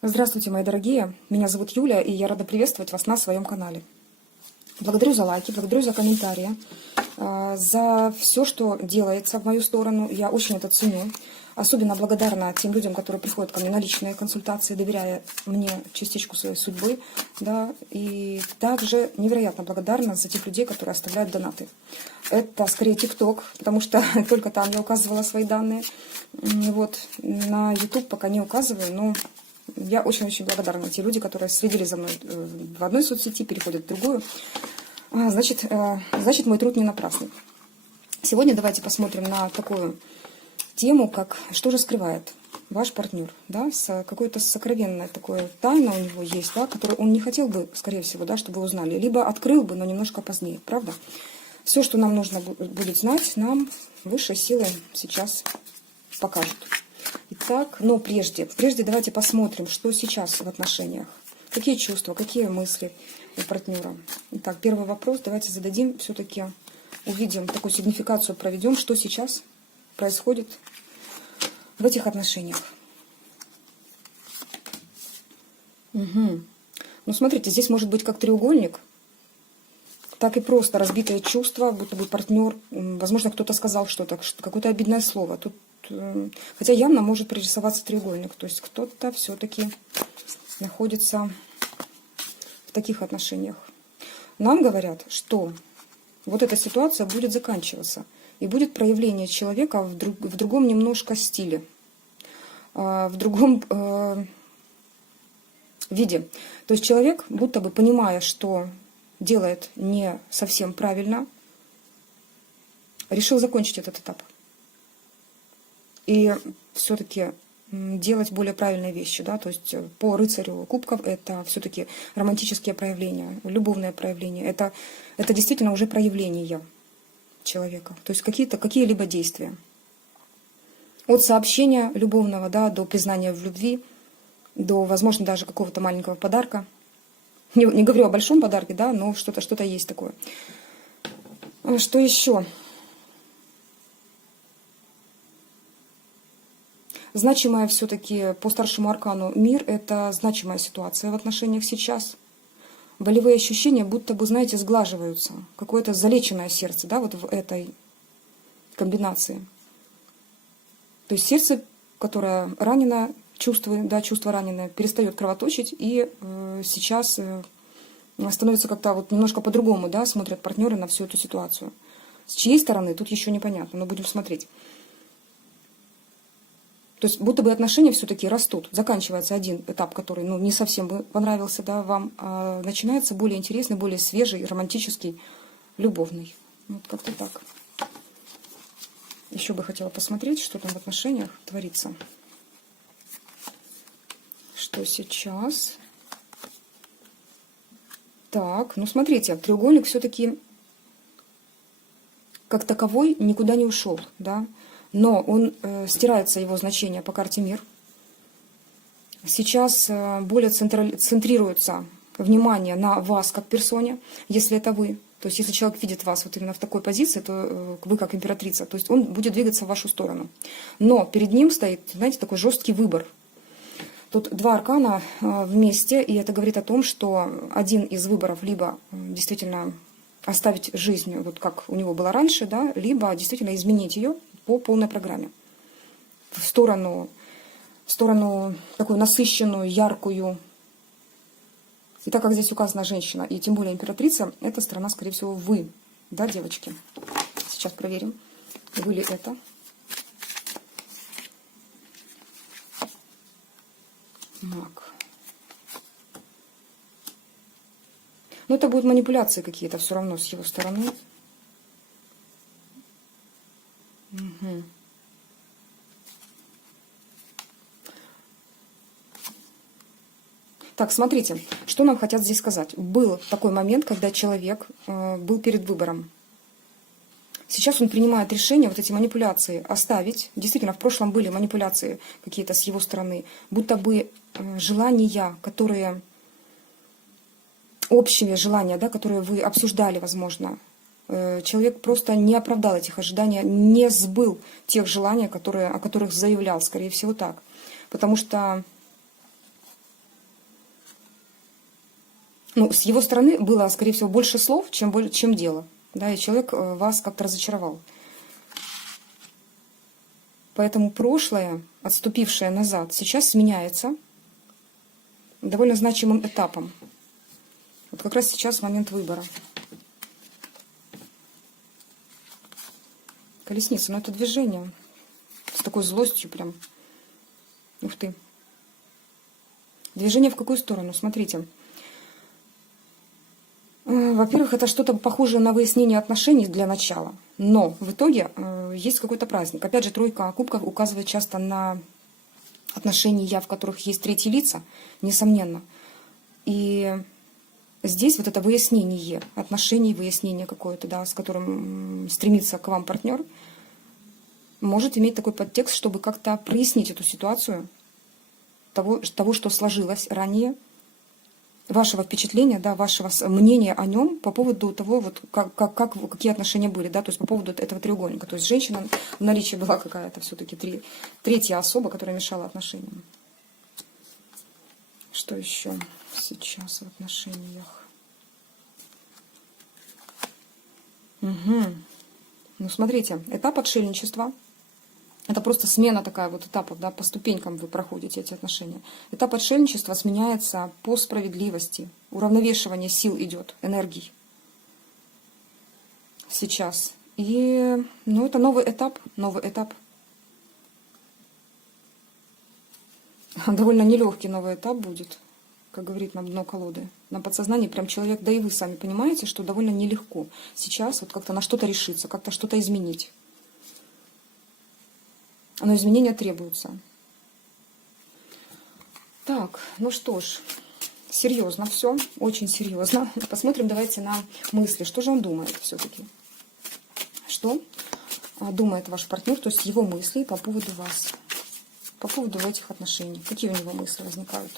Здравствуйте, мои дорогие! Меня зовут Юля, и я рада приветствовать вас на своем канале. Благодарю за лайки, благодарю за комментарии, за все, что делается в мою сторону. Я очень это ценю. Особенно благодарна тем людям, которые приходят ко мне на личные консультации, доверяя мне частичку своей судьбы. Да, и также невероятно благодарна за тех людей, которые оставляют донаты. Это скорее ТикТок, потому что только там я указывала свои данные. Вот, на YouTube пока не указываю, но я очень-очень благодарна. Те люди, которые следили за мной в одной соцсети, переходят в другую. Значит, мой труд не напрасный. Сегодня давайте посмотрим на такую тему, как что же скрывает ваш партнер. Да? Какое-то сокровенное такое тайна у него есть, да, которую он не хотел бы, скорее всего, да, чтобы вы узнали. Либо открыл бы, но немножко позднее, правда? Все, что нам нужно будет знать, нам высшие силы сейчас покажут. Итак, но прежде давайте посмотрим, что сейчас в отношениях. Какие чувства, какие мысли у партнера. Итак, первый вопрос давайте зададим, все-таки увидим, такую сигнификацию проведем, что сейчас происходит в этих отношениях. Угу. Ну, смотрите, здесь может быть как треугольник, так и просто разбитое чувство, будто бы партнер, возможно, кто-то сказал что-то, какое-то обидное слово. Тут, хотя явно может пририсоваться треугольник, то есть кто-то все-таки находится в таких отношениях. Нам говорят, что вот эта ситуация будет заканчиваться, и будет проявление человека в другом немножко стиле, в другом виде. То есть человек, будто бы понимая, что делает не совсем правильно, решил закончить этот этап. И все-таки делать более правильные вещи. Да? То есть по рыцарю кубков это все-таки романтические проявления, любовные проявления. Это действительно уже проявление человека. То есть какие-либо действия. От сообщения любовного, да, до признания в любви, до, возможно, даже какого-то маленького подарка. Не говорю о большом подарке, да, но что-то есть такое. Что еще? Значимая все-таки по старшему аркану мир – это значимая ситуация в отношениях сейчас. Болевые ощущения будто бы, знаете, сглаживаются. Какое-то залеченное сердце, да, вот в этой комбинации. То есть сердце, которое ранено, чувство раненое, перестает кровоточить, и сейчас становится как-то вот немножко по-другому, да, смотрят партнеры на всю эту ситуацию. С чьей стороны, тут еще непонятно, но будем смотреть. То есть будто бы отношения все-таки растут. Заканчивается один этап, который не совсем бы понравился, да, вам, а начинается более интересный, более свежий, романтический, любовный. Вот как-то так. Еще бы хотела посмотреть, что там в отношениях творится. Что сейчас? Так, ну смотрите, треугольник все-таки как таковой никуда не ушел, да, но он стирается, его значение по карте мир. Сейчас более центрируется внимание на вас как персоне, если это вы. То есть если человек видит вас вот именно в такой позиции, то вы как императрица, то есть он будет двигаться в вашу сторону. Но перед ним стоит, знаете, такой жесткий выбор. Тут два аркана вместе, и это говорит о том, что один из выборов либо действительно оставить жизнь, вот как у него было раньше, да, либо действительно изменить ее по полной программе. В сторону такую насыщенную, яркую. И так как здесь указана женщина, и тем более императрица, эта сторона, скорее всего, вы, да, девочки? Сейчас проверим, вы ли это. Так. Но это будут манипуляции какие-то все равно с его стороны. Угу. Так, смотрите, что нам хотят здесь сказать. Был такой момент, когда человек был перед выбором. Сейчас он принимает решение, вот эти манипуляции оставить. Действительно, в прошлом были манипуляции какие-то с его стороны. Будто бы желания, которые... Общие желания, да, которые вы обсуждали, возможно. Человек просто не оправдал этих ожиданий, не сбыл тех желаний, о которых заявлял, скорее всего, так. Потому что Ну, с его стороны было, скорее всего, больше слов, чем дела. Да, и человек вас как-то разочаровал. Поэтому прошлое, отступившее назад, сейчас сменяется довольно значимым этапом. Вот как раз сейчас момент выбора. Колесница, но это движение. С такой злостью прям. Ух ты. Движение в какую сторону? Смотрите. Во-первых, это что-то похожее на выяснение отношений для начала. Но в итоге есть какой-то праздник. Опять же, тройка кубков указывает часто на отношения, в которых есть третьи лица, несомненно. И здесь вот это выяснение отношений, выяснение какое-то, да, с которым стремится к вам партнер, может иметь такой подтекст, чтобы как-то прояснить эту ситуацию того, что сложилось ранее, вашего впечатления, да, вашего мнения о нем по поводу того, вот, какие отношения были, да, то есть по поводу этого треугольника. То есть женщина в наличии была какая-то все-таки третья особа, которая мешала отношениям. Что еще сейчас в отношениях? Угу. Ну, смотрите, этап отшельничества. Это просто смена такая вот этапов, да, по ступенькам вы проходите эти отношения. Этап отшельничества сменяется по справедливости. Уравновешивание сил идет, энергий. Сейчас. И, ну, это новый этап, новый этап. Довольно нелегкий новый этап будет, как говорит нам дно колоды. На подсознании прям человек, да и вы сами понимаете, что довольно нелегко сейчас вот как-то на что-то решиться, как-то что-то изменить. Но изменения требуются. Так, ну что ж, серьезно все, очень серьезно. Посмотрим давайте на мысли. Что же он думает все-таки? Что думает ваш партнер, то есть его мысли по поводу вас, по поводу этих отношений? Какие у него мысли возникают?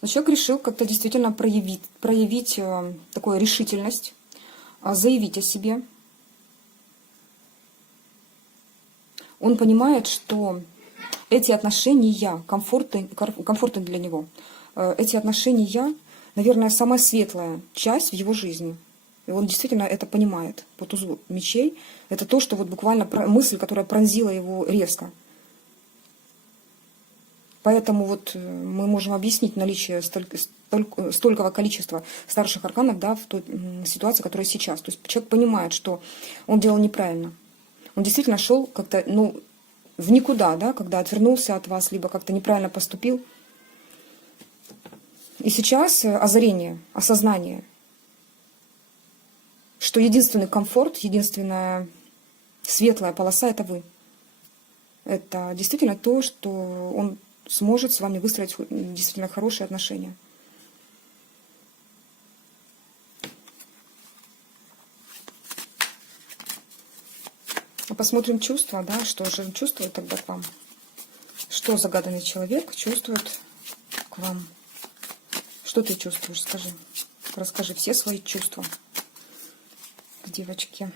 Но человек решил как-то действительно проявить такую решительность, заявить о себе. Он понимает, что эти отношения комфортны для него. Эти отношения, наверное, самая светлая часть в его жизни. И он действительно это понимает по тузу мечей. Это то, что вот буквально мысль, которая пронзила его резко. Поэтому вот мы можем объяснить наличие столького количества старших арканов, да, в той ситуации, которая сейчас. То есть человек понимает, что он делал неправильно. Он действительно шел как-то, ну, в никуда, да, когда отвернулся от вас, либо как-то неправильно поступил. И сейчас озарение, осознание, что единственный комфорт, единственная светлая полоса — это вы. Это действительно то, что он сможет с вами выстроить действительно хорошие отношения. Посмотрим чувства, да, что же он чувствует тогда к вам. Что загаданный человек чувствует к вам. Что ты чувствуешь, скажи. Расскажи все свои чувства, девочки.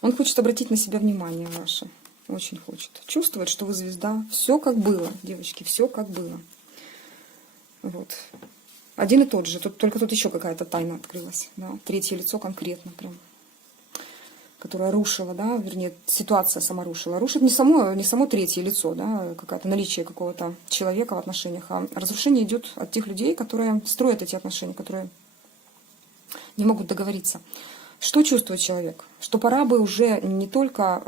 Он хочет обратить на себя внимание ваше. Очень хочет. Чувствует, что вы звезда. Все как было, девочки, все как было. Вот. Один и тот же. Только тут еще какая-то тайна открылась. Да? Третье лицо конкретно прям. Которое рушило, да, вернее, ситуация сама рушила. Рушит не само третье лицо, да, какое-то наличие какого-то человека в отношениях, а разрушение идет от тех людей, которые строят эти отношения, которые не могут договориться. Что чувствует человек? Что пора бы уже не только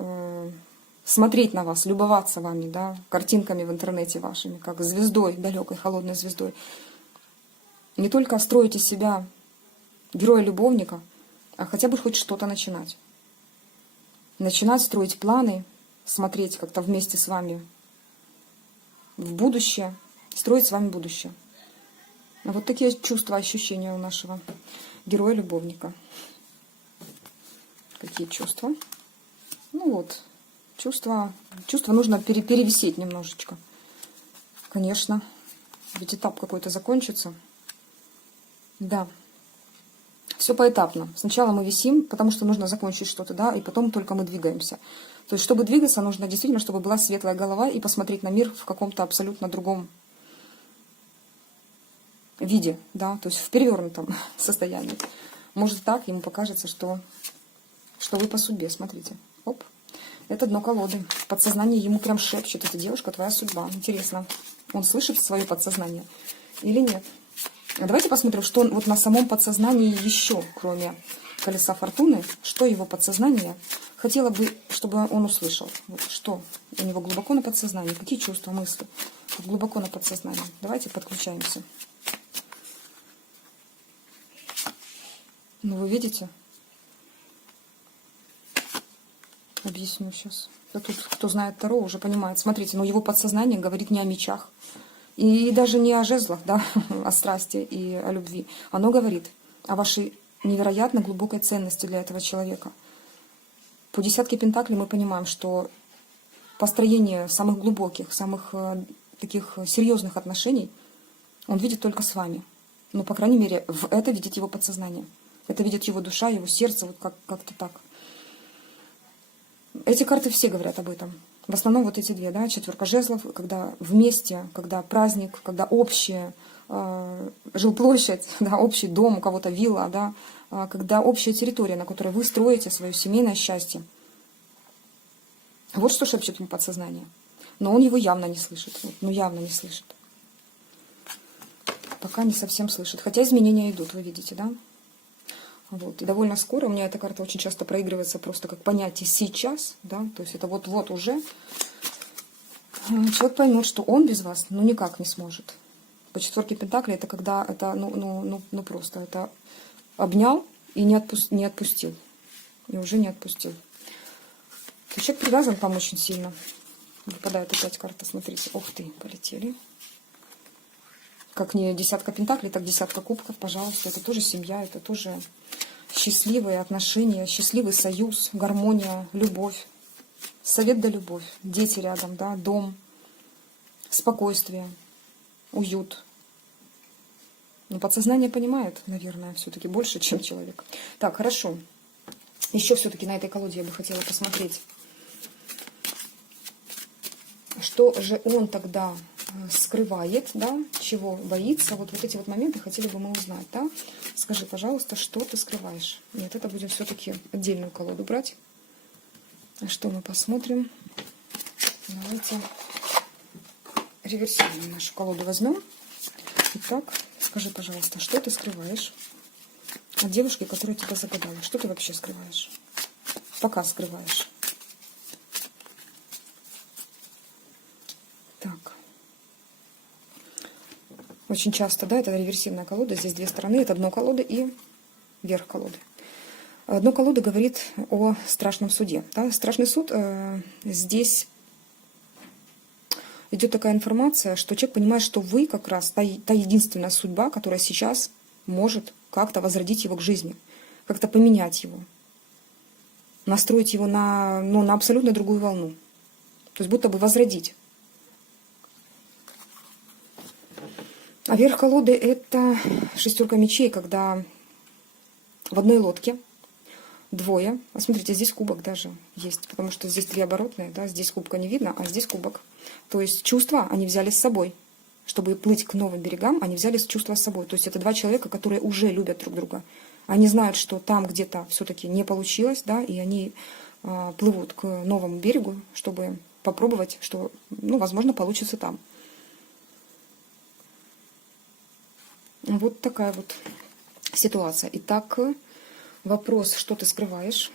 смотреть на вас, любоваться вами, да, картинками в интернете вашими, как звездой, далекой, холодной звездой. Не только строить из себя героя-любовника, а хотя бы хоть что-то начинать. Начинать строить планы, смотреть как-то вместе с вами в будущее, строить с вами будущее. Вот такие чувства, ощущения у нашего героя-любовника. Какие чувства? Ну вот, чувства нужно перевесить немножечко. Конечно, ведь этап какой-то закончится. Да. Все поэтапно. Сначала мы висим, потому что нужно закончить что-то, да, и потом только мы двигаемся. То есть, чтобы двигаться, нужно действительно, чтобы была светлая голова и посмотреть на мир в каком-то абсолютно другом виде, да, то есть в перевернутом состоянии. Может так, ему покажется, что вы по судьбе, смотрите. Оп. Это дно колоды. Подсознание ему прям шепчет: эта девушка твоя судьба. Интересно, он слышит свое подсознание или нет? А давайте посмотрим, что вот на самом подсознании еще, кроме колеса фортуны, что его подсознание хотело бы, чтобы он услышал. Вот что у него глубоко на подсознании, какие чувства, мысли глубоко на подсознании. Давайте подключаемся. Ну, вы видите? Объясню сейчас. Да тут, кто знает Таро, уже понимает. Смотрите, но его подсознание говорит не о мечах. И даже не о жезлах, да, о страсти и о любви. Оно говорит о вашей невероятно глубокой ценности для этого человека. По десятке пентаклей мы понимаем, что построение самых глубоких, самых таких серьезных отношений он видит только с вами. Ну, по крайней мере, в это видит его подсознание. Это видит его душа, его сердце, вот как-то так. Эти карты все говорят об этом. В основном вот эти две, да, четверка жезлов, когда вместе, когда праздник, когда общая жилплощадь, да, общий дом, у кого-то вилла, да, когда общая территория, на которой вы строите свое семейное счастье. Вот что шепчет ему подсознание. Но он его явно не слышит. Ну, явно не слышит. Пока не совсем слышит. Хотя изменения идут, вы видите, да? Вот. И довольно скоро, у меня эта карта очень часто проигрывается просто как понятие сейчас, да, то есть это вот-вот уже. Человек поймет, что он без вас, ну, никак не сможет. По четверке пентаклей это когда, это, ну просто, это обнял и не отпустил. И уже не отпустил. То человек привязан к вам очень сильно. Выпадает опять карта, смотрите. Ух ты, полетели. Как не десятка пентаклей, так десятка кубков, пожалуйста. Это тоже семья, это тоже счастливые отношения, счастливый союз, гармония, любовь. Совет да любовь. Дети рядом, да, дом, спокойствие, уют. Но подсознание понимает, наверное, все-таки больше, чем человек. Так, хорошо. Еще все-таки на этой колоде я бы хотела посмотреть. Что же он тогда скрывает, да, чего боится. Вот эти вот моменты хотели бы мы узнать, да. Скажи, пожалуйста, что ты скрываешь? Нет, это будем все-таки отдельную колоду брать. А что мы посмотрим? Давайте реверсивную нашу колоду возьмем. Итак, скажи, пожалуйста, что ты скрываешь от девушки, которая тебя загадала? Что ты вообще скрываешь? Пока скрываешь. Так. Очень часто, да, это реверсивная колода. Здесь две стороны. Это дно колоды и верх колоды. Дно колоды говорит о страшном суде. Да? Страшный суд, здесь идет такая информация, что человек понимает, что вы как раз та единственная судьба, которая сейчас может как-то возродить его к жизни, как-то поменять его, настроить его на абсолютно другую волну. То есть будто бы возродить. А верх колоды — это шестерка мечей, когда в одной лодке двое. А смотрите, здесь кубок даже есть, потому что здесь три оборотные, да, здесь кубка не видно, а здесь кубок. То есть чувства они взяли с собой. Чтобы плыть к новым берегам, они взяли чувства с собой. То есть это два человека, которые уже любят друг друга. Они знают, что там где-то все-таки не получилось, да, и они плывут к новому берегу, чтобы попробовать, что, возможно, получится там. Вот такая вот ситуация. Итак, вопрос, что ты скрываешь?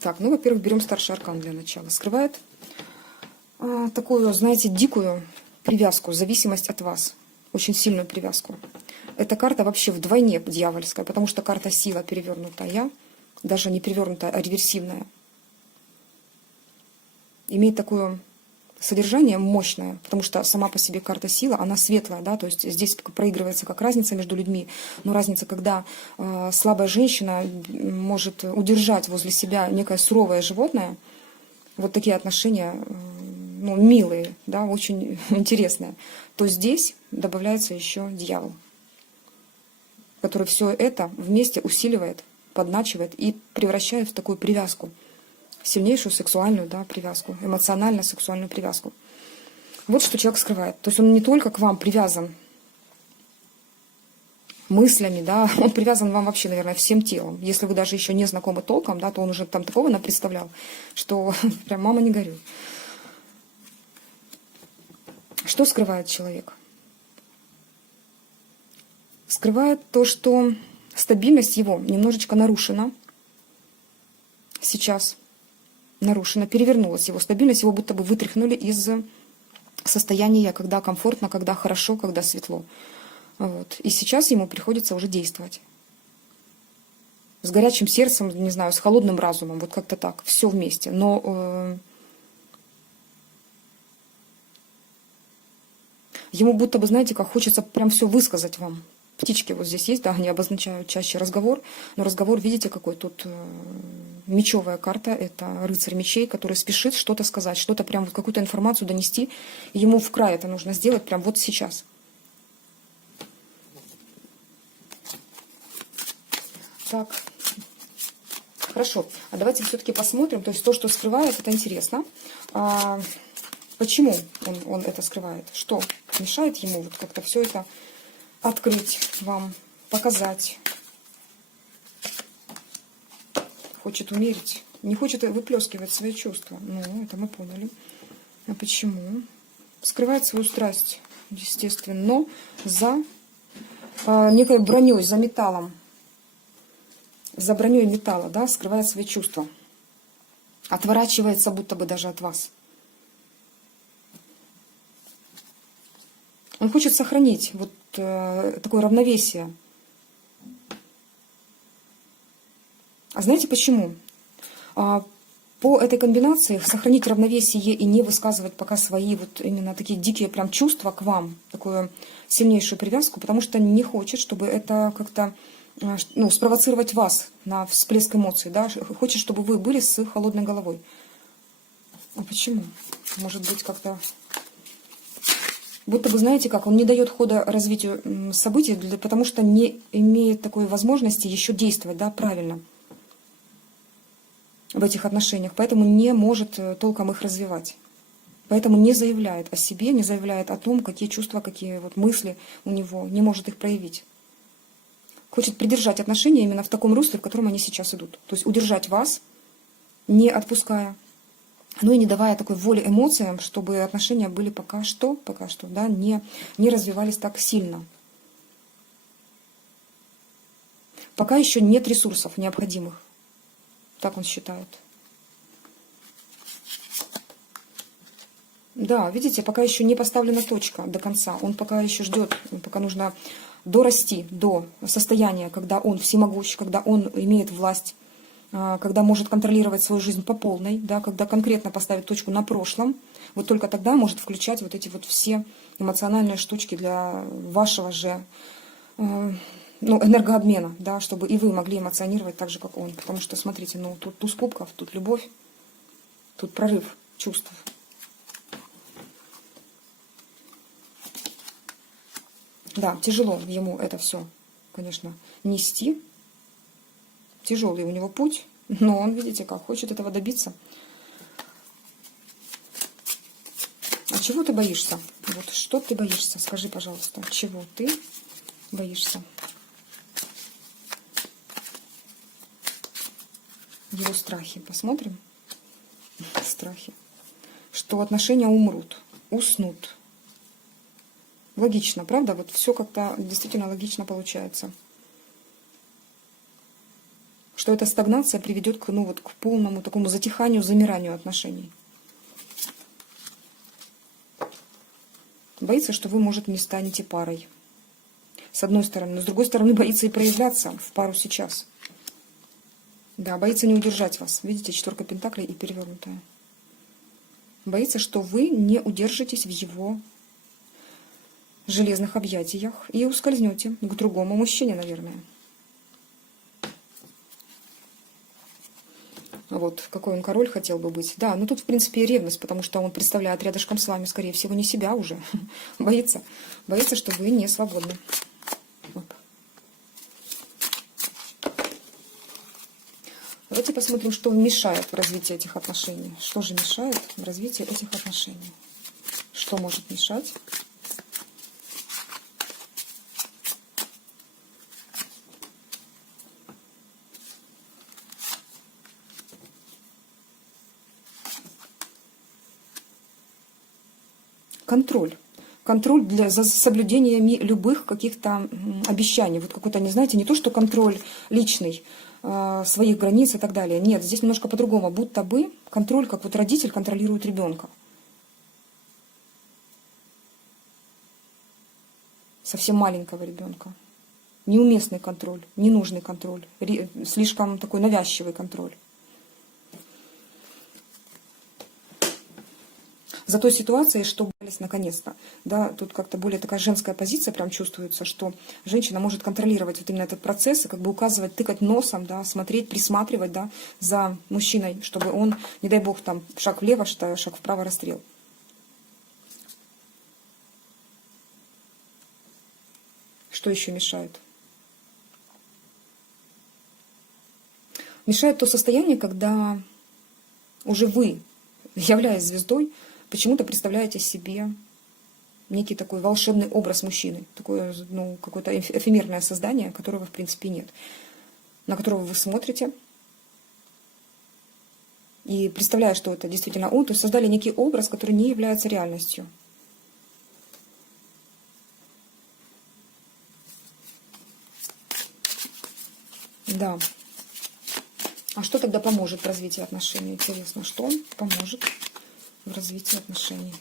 Так, во-первых, берем старший аркан для начала. Скрывает такую, знаете, дикую привязку, зависимость от вас. Очень сильную привязку. Эта карта вообще вдвойне дьявольская, потому что карта сила перевернутая, даже не перевернутая, а реверсивная. Имеет такое содержание мощное, потому что сама по себе карта сила, она светлая, да, то есть здесь проигрывается как разница между людьми, но разница, когда слабая женщина может удержать возле себя некое суровое животное, вот такие отношения, ну, милые, да, очень интересные, то здесь добавляется еще дьявол, который все это вместе усиливает, подначивает и превращает в такую привязку, сильнейшую сексуальную, да, привязку, эмоционально-сексуальную привязку. Вот что человек скрывает. То есть он не только к вам привязан мыслями, да, он привязан вам вообще, наверное, всем телом. Если вы даже еще не знакомы толком, да, то он уже там такого напредставлял, что прям мама не горюй. Что скрывает человек? Скрывает то, что стабильность его немножечко нарушена сейчас, нарушена, перевернулась его стабильность, его будто бы вытряхнули из состояния, когда комфортно, когда хорошо, когда светло. Вот. И сейчас ему приходится уже действовать. С горячим сердцем, не знаю, с холодным разумом, вот как-то так, все вместе. Но ему будто бы, знаете, как хочется прям все высказать вам. Птички вот здесь есть, да, они обозначают чаще разговор, но разговор, видите, какой тут мечевая карта, это рыцарь мечей, который спешит что-то сказать, что-то прям вот какую-то информацию донести, и ему в край это нужно сделать прям вот сейчас. Так, хорошо, а давайте все-таки посмотрим, то есть то, что скрывает, это интересно. Почему он это скрывает? Что мешает ему вот как-то все это открыть вам, показать? Хочет умерить, не хочет выплескивать свои чувства. Ну, это мы поняли. А почему? Скрывает свою страсть, естественно, но за некой броней, за металлом. За броней металла, да, скрывает свои чувства. Отворачивается будто бы даже от вас. Он хочет сохранить вот такое равновесие. А знаете почему? По этой комбинации сохранить равновесие и не высказывать пока свои вот именно такие дикие прям чувства к вам, такую сильнейшую привязку, потому что не хочет, чтобы это как-то, ну, спровоцировать вас на всплеск эмоций, да, хочет, чтобы вы были с холодной головой. А почему? Может быть, как-то... Будто бы, знаете как, он не дает хода развитию событий, потому что не имеет такой возможности еще действовать, да, правильно в этих отношениях, поэтому не может толком их развивать. Поэтому не заявляет о себе, не заявляет о том, какие чувства, какие вот мысли у него, не может их проявить. Хочет придержать отношения именно в таком русле, в котором они сейчас идут. То есть удержать вас, не отпуская, ну и не давая такой воли эмоциям, чтобы отношения были пока что, да, не развивались так сильно. Пока еще нет ресурсов необходимых. Так он считает. Да, видите, пока еще не поставлена точка до конца. Он пока еще ждет, пока нужно дорасти до состояния, когда он всемогущ, когда он имеет власть, когда может контролировать свою жизнь по полной, да, когда конкретно поставит точку на прошлом. Вот только тогда может включать вот эти вот все эмоциональные штучки для вашего же энергообмена, да, чтобы и вы могли эмоционировать так же, как он. Потому что, смотрите, ну тут туз кубков, тут любовь, тут прорыв чувств. Да, тяжело ему это все, конечно, нести. Тяжелый у него путь, но он, видите, как хочет этого добиться. А чего ты боишься? Вот что ты боишься? Скажи, пожалуйста, чего ты боишься? Его страхи. Посмотрим. Страхи. Что отношения умрут, уснут. Логично, правда? Вот все как-то действительно логично получается. Что эта стагнация приведет к, к полному такому затиханию, замиранию отношений. Боится, что вы, может, не станете парой. С одной стороны. Но с другой стороны, боится и проявляться в пару сейчас. Да, боится не удержать вас. Видите, 4 пентаклей и перевернутая. Боится, что вы не удержитесь в его железных объятиях и ускользнете к другому мужчине, наверное. Вот, какой он король хотел бы быть. Да, ну тут, в принципе, и ревность, потому что он представляет рядышком с вами, скорее всего, не себя уже. Боится. Боится, что вы не свободны. Вот. Давайте посмотрим, что мешает в развитии этих отношений. Что же мешает в развитии этих отношений? Что может мешать? Контроль. Контроль за соблюдениями любых каких-то обещаний. Вот какой-то, не знаете, не то, что контроль личный, своих границ и так далее. Нет, здесь немножко по-другому. Будто бы контроль, как вот родитель контролирует ребенка. Совсем маленького ребенка. Неуместный контроль, ненужный контроль, слишком такой навязчивый контроль. За той ситуацией, что наконец-то, да, тут как-то более такая женская позиция прям чувствуется, что женщина может контролировать вот именно этот процесс и как бы указывать, тыкать носом, да, смотреть, присматривать, да, за мужчиной, чтобы он, не дай бог, там шаг влево, шаг вправо, расстрел. Что еще мешает? Мешает то состояние, когда уже вы, являясь звездой, почему-то представляете себе некий такой волшебный образ мужчины, такое, ну, какое-то эфемерное создание, которого в принципе нет, на которого вы смотрите и представляя, что это действительно он, то есть создали некий образ, который не является реальностью. Да. А что тогда поможет в развитии отношений? Интересно, что поможет в развитии отношений?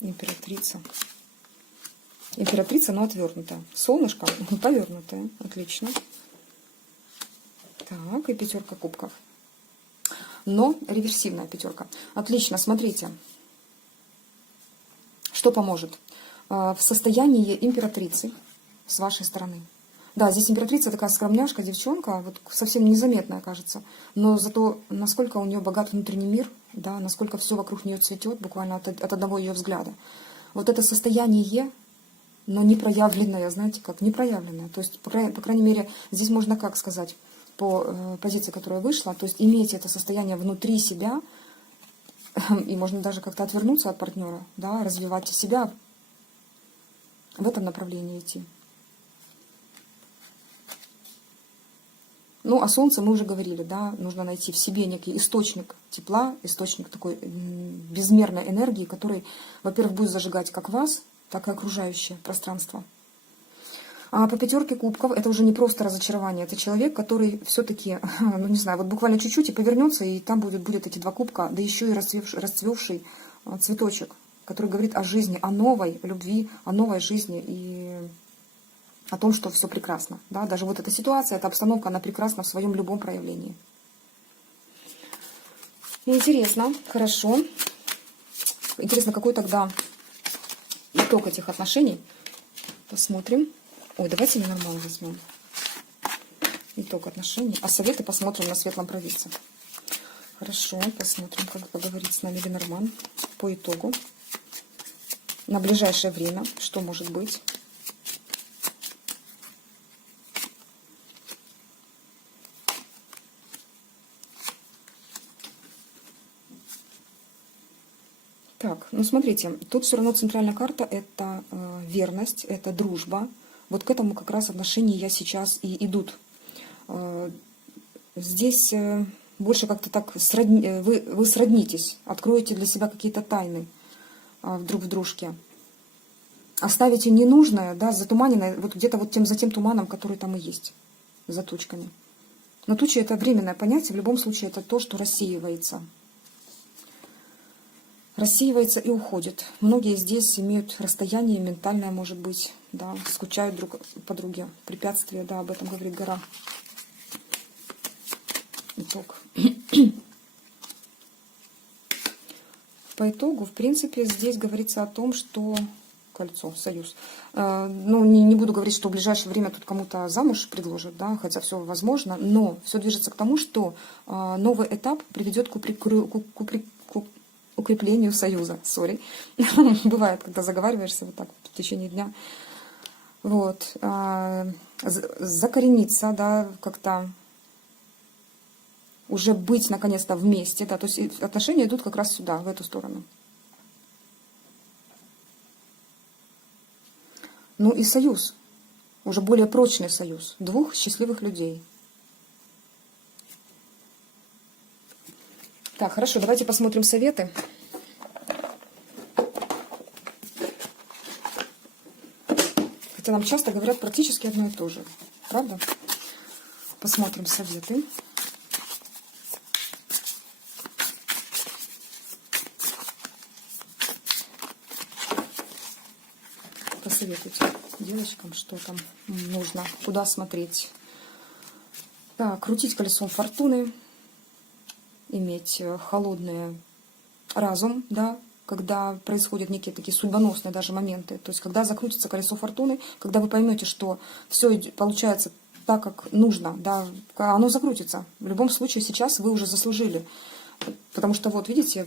Императрица. Императрица, но отвернутая. Солнышко повернутое. Отлично. Так, и пятерка кубков. Но реверсивная пятерка. Отлично, смотрите. Что поможет? В состоянии императрицы с вашей стороны. Да, здесь императрица такая скромняшка, девчонка, вот совсем незаметная, кажется. Но зато насколько у нее богат внутренний мир, да, насколько все вокруг нее цветет, буквально от одного ее взгляда. Вот это состояние, но не проявленное, знаете как, не проявленное. То есть, по крайней мере, здесь можно как сказать, по позиции, которая вышла, то есть иметь это состояние внутри себя, и можно даже как-то отвернуться от партнера, да, развивать себя, в этом направлении идти. Ну, о Солнце мы уже говорили, да, нужно найти в себе некий источник тепла, источник такой безмерной энергии, который, во-первых, будет зажигать как вас, так и окружающее пространство. А по пятерке кубков это уже не просто разочарование, это человек, который все-таки, ну не знаю, вот буквально чуть-чуть и повернется, и там будет эти два кубка, да еще и расцвевший цветочек, который говорит о жизни, о новой любви, о новой жизни и о том, что все прекрасно. Да? Даже вот эта ситуация, эта обстановка, она прекрасна в своем любом проявлении. Интересно, хорошо. Интересно, какой тогда итог этих отношений? Посмотрим. Ой, давайте Ленорман возьмем. Итог отношений. А советы посмотрим на светлом провидце. Хорошо, посмотрим, как поговорит с нами Ленорман по итогу. На ближайшее время, что может быть. Так, ну смотрите, тут все равно центральная карта – это верность, это дружба. Вот к этому как раз отношения я сейчас и идут. Здесь больше как-то так вы сроднитесь, откроете для себя какие-то тайны друг в дружке. Оставите ненужное, да, затуманенное, вот где-то вот за тем туманом, который там и есть, за тучками. Но тучи – это временное понятие, в любом случае это то, что рассеивается. Рассеивается и уходит. Многие здесь имеют расстояние ментальное, может быть, да, скучают друг по друге. Препятствия, да, об этом говорит гора. Итог. По итогу, в принципе, здесь говорится о том, что кольцо, союз. Ну, не буду говорить, что в ближайшее время тут кому-то замуж предложат, да, хотя все возможно, но все движется к тому, что новый этап приведет к укреплению союза. Сори. Бывает, когда заговариваешься вот так в течение дня. Вот. Закорениться, да, как-то уже быть наконец-то вместе, да, то есть отношения идут как раз сюда, в эту сторону. Ну и союз, уже более прочный союз двух счастливых людей. Так, хорошо, давайте посмотрим советы. Хотя нам часто говорят практически одно и то же, правда? Посмотрим советы. Посоветуйте девочкам, что там нужно, куда смотреть. Так, крутить колесом фортуны, иметь холодный разум, да, когда происходят некие такие судьбоносные даже моменты. То есть, когда закрутится колесо фортуны, когда вы поймете, что все получается так, как нужно, да, оно закрутится. В любом случае, сейчас вы уже заслужили. Потому что, вот, видите,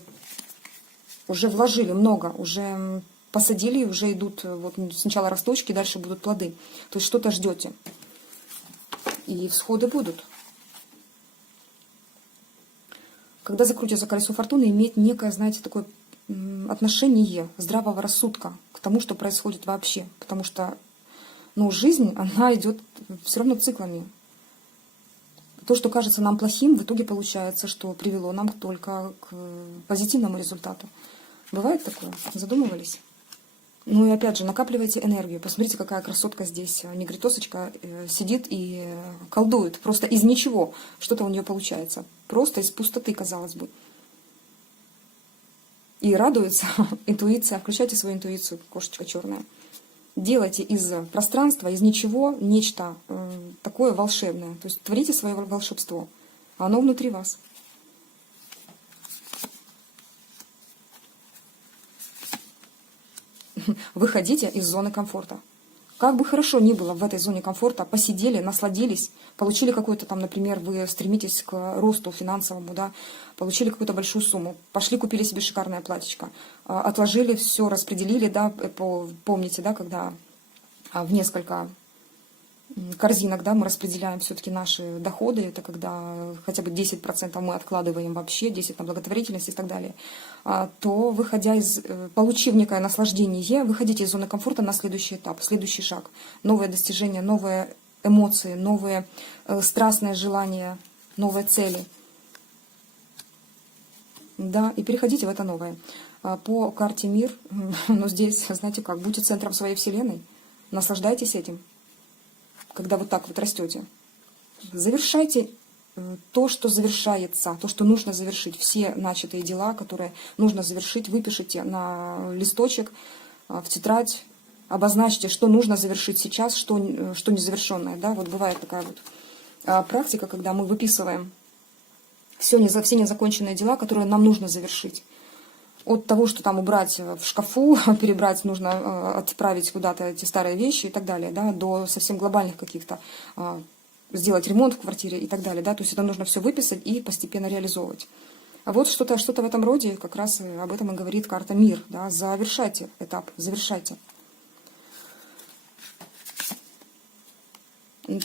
уже вложили много, уже посадили, уже идут вот сначала росточки, дальше будут плоды. То есть что-то ждете. И всходы будут. Когда закрутится колесо фортуны, иметь некое, знаете, такое отношение здравого рассудка к тому, что происходит вообще. Потому что, ну, жизнь, она идет все равно циклами. То, что кажется нам плохим, в итоге получается, что привело нам только к позитивному результату. Бывает такое? Задумывались? Ну и опять же, накапливайте энергию. Посмотрите, какая красотка здесь. Негритосочка сидит и колдует. Просто из ничего что-то у нее получается. Просто из пустоты, казалось бы. И радуется интуиция. Включайте свою интуицию, кошечка черная. Делайте из пространства, из ничего нечто такое волшебное. То есть творите свое волшебство. Оно внутри вас. Выходите из зоны комфорта. Как бы хорошо ни было в этой зоне комфорта, посидели, насладились, получили какой-то там, например, вы стремитесь к росту финансовому, да, получили какую-то большую сумму, пошли купили себе шикарное платьечко, отложили все, распределили, да, помните, да, когда в несколько корзинок, да, мы распределяем все-таки наши доходы, это когда хотя бы 10% мы откладываем вообще, 10% на благотворительность и так далее, то, выходя получив некое наслаждение, выходите из зоны комфорта на следующий этап, следующий шаг. Новые достижения, новые эмоции, новые страстные желания, новые цели. Да, и переходите в это новое. По карте мир, но здесь, знаете как, будьте центром своей вселенной, наслаждайтесь этим. Когда вот так вот растете, завершайте то, что завершается, то, что нужно завершить. Все начатые дела, которые нужно завершить, выпишите на листочек, в тетрадь, обозначьте, что нужно завершить сейчас, что незавершенное. Да? Вот бывает такая вот практика, когда мы выписываем все незаконченные дела, которые нам нужно завершить. От того, что там убрать в шкафу, перебрать, нужно отправить куда-то эти старые вещи и так далее, да, до совсем глобальных каких-то, сделать ремонт в квартире и так далее, да, то есть это нужно все выписать и постепенно реализовывать. А вот что-то в этом роде, как раз об этом и говорит карта мир, да, завершайте этап, завершайте.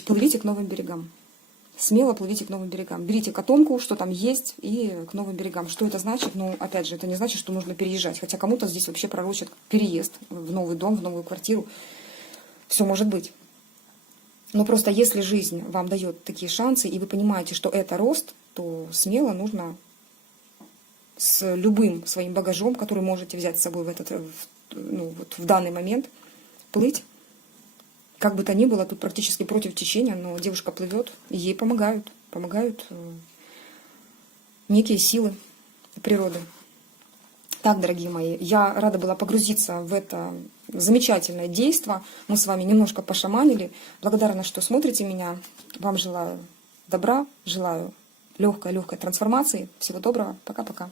Плывите к новым берегам. Смело плывите к новым берегам. Берите котомку, что там есть, и к новым берегам. Что это значит? Ну, опять же, это не значит, что нужно переезжать. Хотя кому-то здесь вообще пророчат переезд в новый дом, в новую квартиру. Все может быть. Но просто если жизнь вам дает такие шансы, и вы понимаете, что это рост, то смело нужно с любым своим багажом, который можете взять с собой в данный момент, плыть. Как бы то ни было, тут практически против течения, но девушка плывет, и ей помогают некие силы природы. Так, дорогие мои, я рада была погрузиться в это замечательное действо. Мы с вами немножко пошаманили. Благодарна, что смотрите меня. Вам желаю добра, желаю легкой трансформации. Всего доброго. Пока-пока.